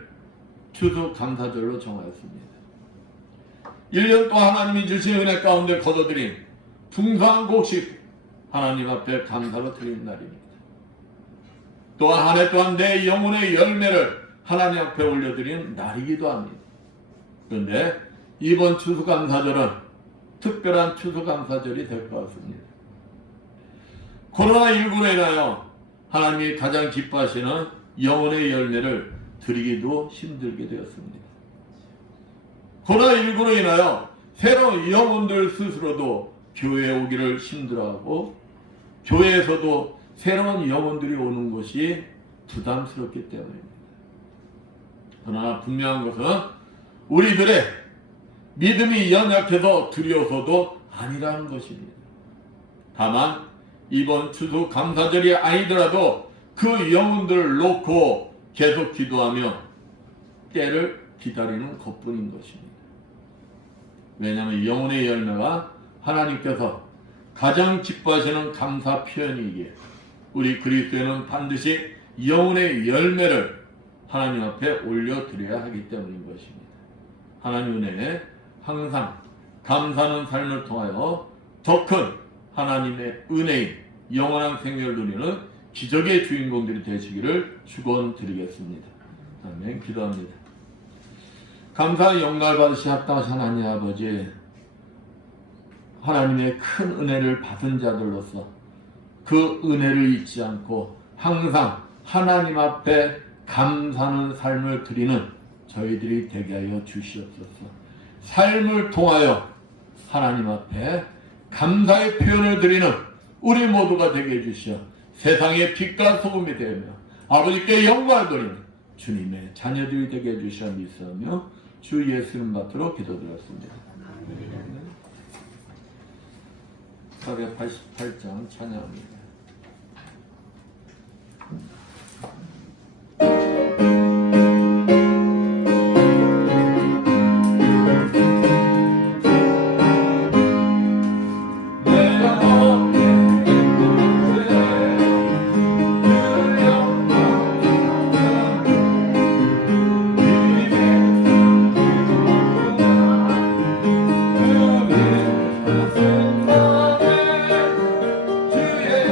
추수감사절로 정하였습니다. 1년 동안 하나님이 주신 은혜 가운데 거둬들인 풍성한 곡식 하나님 앞에 감사로 드리는 날입니다. 또한 한 해 동안 내 영혼의 열매를 하나님 앞에 올려드리는 날이기도 합니다. 그런데 이번 추수감사절은 특별한 추수감사절이 될 것 같습니다. 코로나19로 인하여 하나님이 가장 기뻐하시는 영혼의 열매를 드리기도 힘들게 되었습니다. 코로나19로 인하여 새로운 영혼들 스스로도 교회에 오기를 힘들어하고 교회에서도 새로운 영혼들이 오는 것이 부담스럽기 때문입니다. 그러나 분명한 것은 우리들의 믿음이 연약해서 두려워서도 아니라는 것입니다. 다만 이번 추수감사절이 아니더라도 그 영혼들을 놓고 계속 기도하며 때를 기다리는 것뿐인 것입니다. 왜냐하면 영혼의 열매가 하나님께서 가장 기뻐하시는 감사 표현이기에 우리 그리스도인은 반드시 영혼의 열매를 하나님 앞에 올려드려야 하기 때문인 것입니다. 하나님 은혜에 항상 감사하는 삶을 통하여 더 큰 하나님의 은혜인 영원한 생명을 누리는 기적의 주인공들이 되시기를 축원드리겠습니다. 아멘. 기도합니다. 감사와 영광을 받으시 합당하신 하나님 아버지, 하나님의 큰 은혜를 받은 자들로서 그 은혜를 잊지 않고 항상 하나님 앞에 감사하는 삶을 드리는 저희들이 되게 하여 주시옵소서. 삶을 통하여 하나님 앞에 감사의 표현을 드리는 우리 모두가 되게 해주시어 세상의 빛과 소금이 되며 아버지께 영광을 돌리는 주님의 자녀들이 되게 해주시어 믿사오며 주 예수님 받들어 기도드렸습니다. 488장 찬양합니다. 주의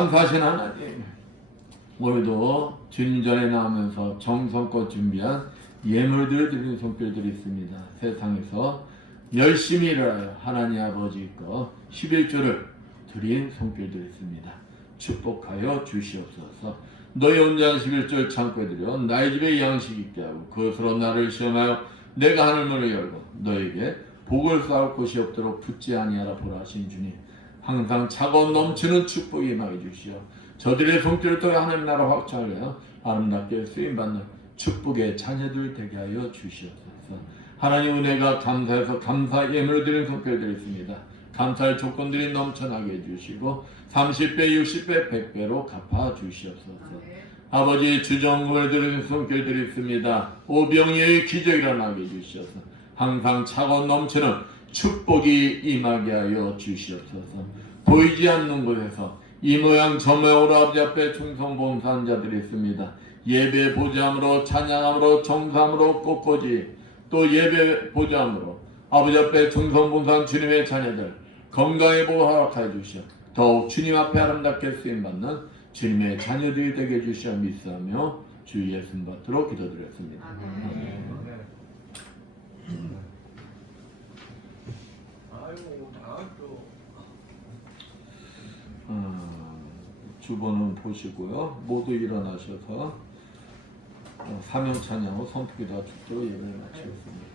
감사하신 하나님, 오늘도 주님 전에 나오면서 정성껏 준비한 예물들을 드리는 손길들이 있습니다. 세상에서 열심히 일하여 하나님 아버지 거 11조를 드린 손길들이 있습니다. 축복하여 주시옵소서. 너희 혼자 11조를 창고에 들여 나의 집에 양식 있게 하고 그것으로 나를 시험하여 내가 하늘문을 열고 너에게 복을 쌓을 곳이 없도록 붙지 아니하라 보라 하신 주님, 항상 차고 넘치는 축복이 임하게 주시어 저들의 손길을 통해 하나님 나라 확장하여 아름답게 쓰임받는 축복의 자녀들 되게 하여 주시옵소서. 하나님 은혜가 감사해서 감사 예물을 드리는 손길들이 있습니다. 감사할 조건들이 넘쳐나게 해주시고 30배, 60배, 100배로 갚아 주시옵소서. 아버지 주정금을 드리는 손길들이 있습니다. 오병이의 기적이 일어나게 해주시옵소서. 항상 차고 넘치는 축복이 임하게 하여 주시옵소서. 보이지 않는 곳에서 이 모양 저 모양으로 아버지 앞에 충성봉사한 자들이 있습니다. 예배 보좌함으로 찬양함으로 정사함으로 꽃꽂이 또 예배 보좌함으로 아버지 앞에 충성봉사한 주님의 자녀들 건강의 복을 허락하여 주시어 더욱 주님 앞에 아름답게 쓰임받는 주님의 자녀들이 되게 해주시어 믿사하며 주 예수님 받도록 기도드렸습니다. 주보는 보시고요. 모두 일어나셔서 사명 찬양으로 선포기도와 축도로 예배를 마치겠습니다.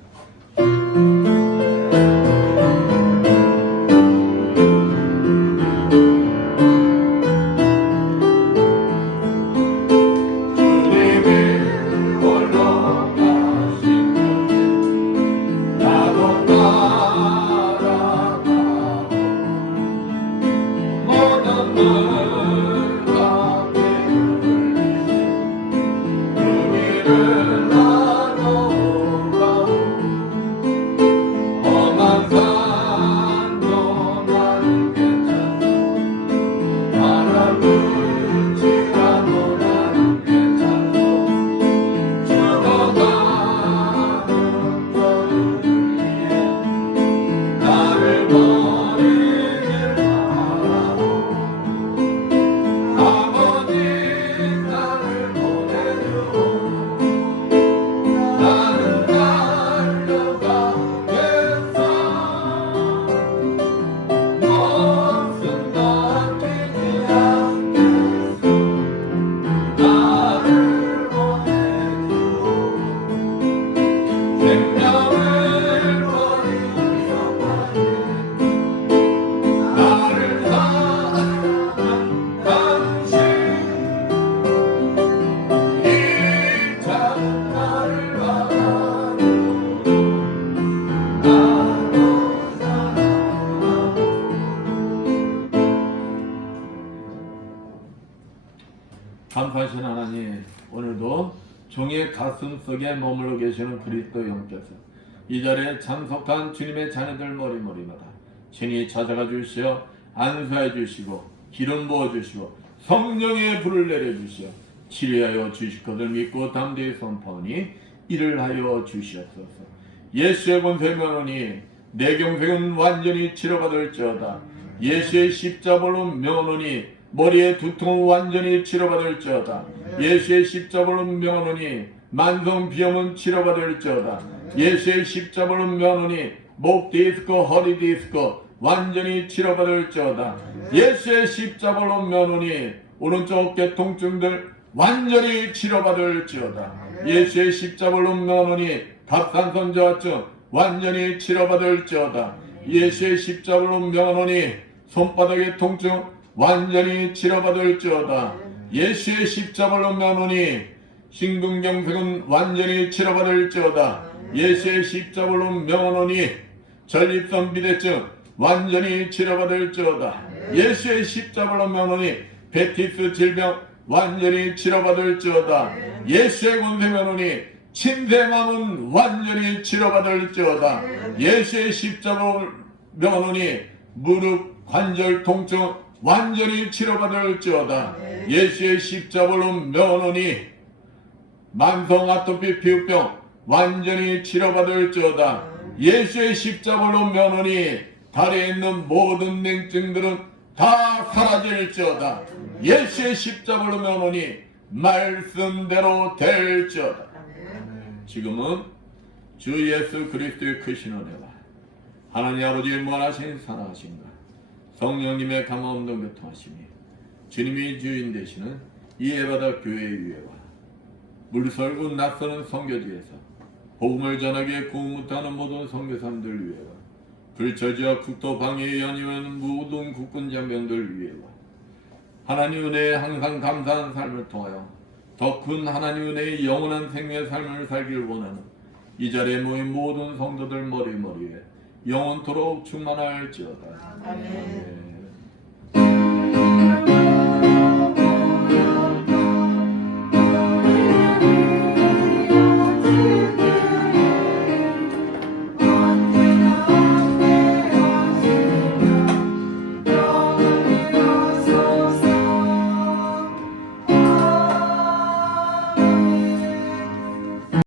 감사하신 하나님, 오늘도 종의 가슴 속에 머물러 계시는 그리스도 영께서 이 자리에 참석한 주님의 자녀들 머리머리마다 친히 찾아가 주시어 안수해 주시고 기름 부어 주시고 성령의 불을 내려 주시어 치료하여 주실 것을 믿고 담대히 선포하니 이를 하여 주시옵소서. 예수의 권세 면허니 내 경색은 완전히 치료받을지어다. 예수의 십자벌로 명하노니 머리의 두통은 완전히 치료받을지어다. 예수의 십자벌로 명하노니 만성 비염은 치료받을지어다. 예수의 십자벌로 명하노니 목 디스크, 허리 디스크 완전히 치료받을지어다. 예수의 십자벌로 명하노니 오른쪽 어깨 통증들 완전히 치료받을지어다. 예수의 십자벌로 명하노니 갑상선 저하증 완전히 치료받을지어다. 예수의 십자벌로 명하노니 손바닥의 통증 완전히 치료받을지어다. 예수의 십자벌로 명하노니 심근경색은 완전히 치료받을지어다. 예수의 십자벌로 명하노니 전립선 비대증 완전히 치료받을지어다. 예수의 십자벌로 명하노니 베티스 질병 완전히 치료받을지어다. 예수의 권세 명하노니 침샘암은 완전히 치료받을지어다. 예수의 십자벌로 명하노니 무릎 관절 통증 완전히 치료받을지어다. 예수의 십자벌로 명하노니 만성 아토피 피부병 완전히 치료받을지어다. 예수의 십자벌로 명하노니 다리에 있는 모든 냉증들은 다 사라질지어다. 예수의 십자가로 면오니 말씀대로 될지어다. 지금은 주 예수 그리스도의 크신 은혜와 하나님 아버지의 무한하신 사랑하심과 성령님의 감화없는 교통하심이 주님이 주인 되시는 이 에바다 교회의 위에와 물설고 낯서는 선교지에서 복음을 전하기에 구무하는 모든 선교사님들 위에와 불처지와 국토 방해에 연임하는 모든 국군 장병들 위에와 하나님 은혜에 항상 감사한 삶을 통하여 더 큰 하나님 은혜의 영원한 생명의 삶을 살기를 원하는 이 자리에 모인 모든 성도들 머리에 영원토록 충만할지어다. 아멘.